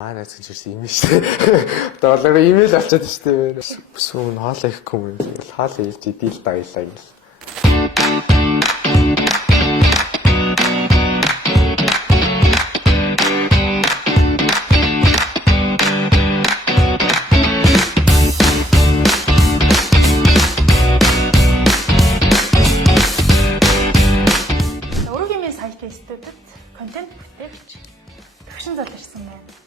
Найз гэж ирсэн юм шүү дээ. Доллар имэйл авчаад шүү дээ. Бүсгүй хоол ихгүй юм. Хоол ийж дийл баялаа гэл. Өргөмийн сайтын студид контент бүтээгч төвшин заларсан байна.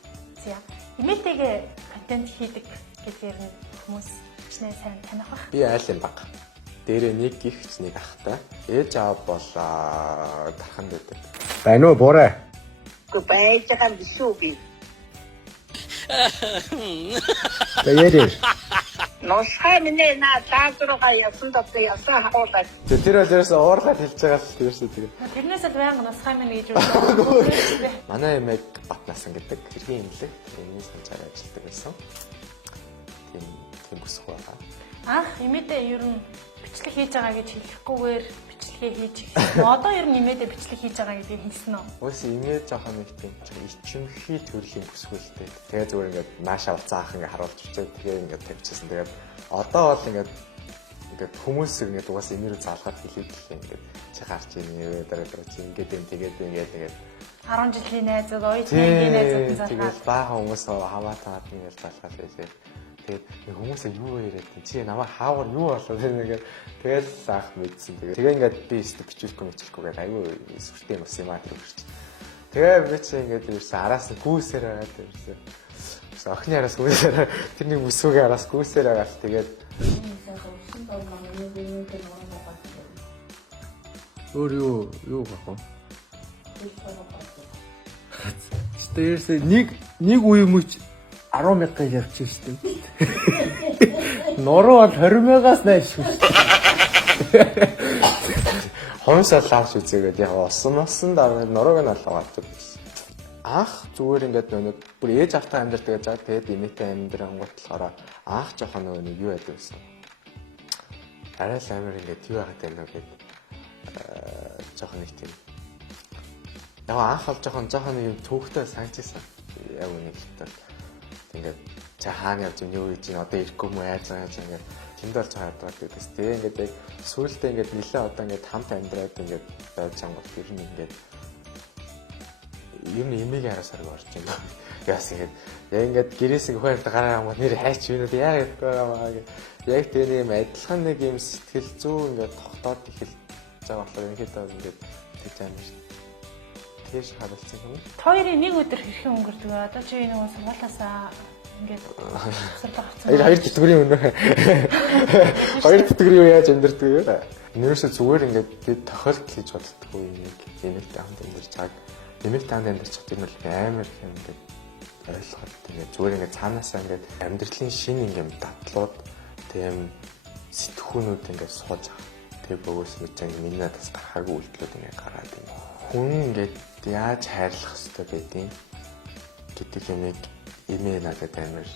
Имэйтэйгээ контент хийдэг гэдгээр нь хүмүүс хичнээн сайн таних бах. Би айл юм баг. Дээрээ нэг гихч нэг ахтай. Ээж аав бол дархан байдаг. Байна уу буруу? Гэхдээ байж байгаа юм биш үү би. Яа. Носхай минь на таасруугаа явсан дотор явсан хавуулаад. Тэр өдөрөөс уурлаад хэлж байгаа л тэрсээ тэгээ. Тэрнээс л байнга насхай минь гэж үү. Манай эмэг Батнасан гэдэг хэргийн имлэг тэрний санчаар ажилладаг байсан. Тийм бүсгүй байгаа. Анх имэдээ ер нь бичлэг хийж байгаа гэж хэлэхгүйгээр бичлэгээ хийж ирсэн. Одоо ер нь имэдээ бичлэг хийж байгаа гэдгийг хэлсэн үү? Өөс имэж жоохон нэг тийм ичимхий төрлийн бүсгүүлтэй. Тэгээ зүгээр ингээд нааша уцаах ингээд харуулж өчөө тэгээ ингээд тавьчихсан. Тэгээд одоо бол ингээд хүмүүс ингээд угаас имэрүү заалгаад хэлээд л ингээд чи гарч ийн дараа чи ингээд юм тэгээд 10 жилийн найзууд, оюутны найзууд нь тэгээд баахан хүмүүс хамаа таад ингээд заалгаад байсан. Тэгээд хүмүүсээ юу яриад чи намайг хаавар юу болоо тэгээд заах мэдсэн. Тэгээ ингээд би өстө бичлэхгүй гэдэг аюу сүртэй бас юм аа тэрвэрч. Тэгээ би чи ингээд ирсэн араас нь гүйсээр байгаа тэрвэрсэн. Охины араас гүйсээр тэрний бүсгүйгээ араас гүйсээр байгаа л тэгээд Өөр юу гэх вэ? Стэрс нэг үе мөч 10 мянга явчих шүү дээ. Нороо 20 мянгаас найш шүү. хомсоо лааш үзээгээд яг осон дараа норог нь алгаад байсан. Анх зүгээр ингээд нэг бүр ээж автаа амьдрал тэгээд жаа тэгээд инээтэй амьдран готлохороо анх жоохон нэг юу яд байсан. Арай л амар ингээд юу яагаад байна вэ гэдэг жоохон нэг тийм. Яг анх бол жоохон нэг юм төвхтэй санагдсан. Яг үнийг хэлбэл ингээд за хаана явж юм юу хийж ин одоо ирэхгүй мүү яаж ингээд тэнд болж байгаа гэдэг. Тэгээ ингээд яг сүүлдээ ингээд нэлээ одоо ингээд хамт амьдраад ингээд байж байгаа гот ер нь ингээд юм имийг харасаар орж байна. Яас ингээд гэрээс хойд гараа амгад нэр хайч юу нэ яа гэдэггүй байгаа гэх. Яг тэр юм адилхан нэг юм сэтгэл зүй ингээд тогтоод эхэлж байгаа болохоор ерөнхийдөө ингээд тэгж амар шүү. Тэш харалцсан юм. Хоёрын нэг өдөр хэрхэн өнгөрдөг вэ? Одоо чи нэг сургуулаасаа ингээд сурдаг авсан. Хоёр тэтгэврийн өнөө. Хоёр тэтгэврийн юу яаж амьдэрдэг вэ? Нэрсээ зүгээр ингээд би тохиолдол хийж боддоггүй нэг эмэгтэй хамт амьдарч байгааг. Эмэгтэй хамт амьдарч байгаа юм бол амар их ингээд ойлгоход тэгээд зүгээр ингээд цаанаасаа ингээд амьдралын шин ингээд татлууд тийм сэтгүүнүүд ингээд сууж байгаа. Тэгээ бөгөөс мэт миний надаас гарахаагүй үйлдэлүүд ингээд гараад байна. Хүн ингээд яаж хайрлах ёстой байдیں۔ гэдэг юмыг имээ надад амар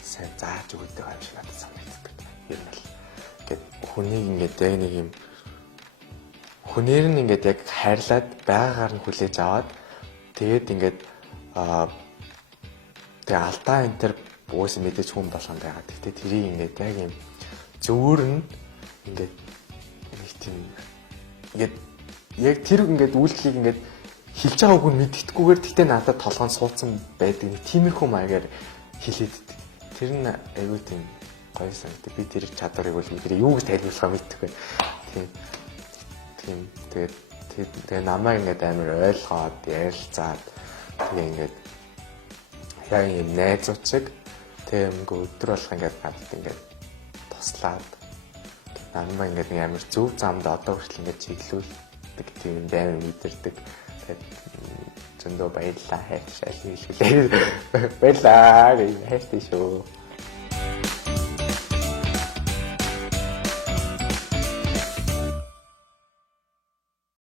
сайн зааж өгдөг юм шиг надад санагддаг. Ер нь л ингээд хүнийг ингээд яг нэг юм хүнээр нь ингээд яг хайрлаад байгаагаар нь хүлээж аваад тэгээд ингээд тэгээ алдаа энэ төр уус мэдээж хүн болгонд байгаа. Тэгтээ тэрийг ингээд яг юм зөөр нь ингээд нэг тийм ингээд яг тэр ингээд үйлдэлийг ингээд хэлж байгааг нь мэддэхгүйгээр тэгтээ надад толгойн суудсан байдаг. Тиймэрхүү маягаар хэлээддэг. Тэр нь аюу тийм гоё санагдав. Би тэр чадварыг бол тэр юу гэж тайлбарлахаа мэдхгүй. Тийм тэгээ намайг ингээд амар ойлгоод ярилцаад тэгээ ингээд яг юм найзуучиг тэгээ ингээ өдөр болох ингээд надад ингээд тослаад намайг ингээд амар зөв замд одоо хүртэл ингээд чиглүүлдэг тийм амар мэдэрдэг. Зөндөө баярлаа хайртай хэлээ. Баярлаа гэж хайртай шүү.